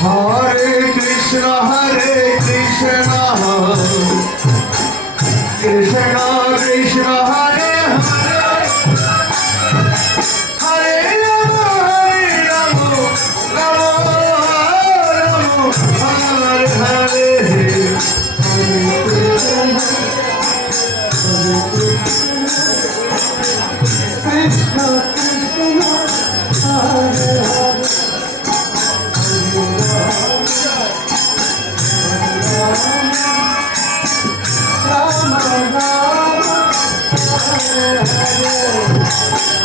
Hare Krishna Krishna Krishna Hare Hare Hare Rama Rama Rama Hare Hare Krishna Krishna Hare Hare Rama Rama Hare Hare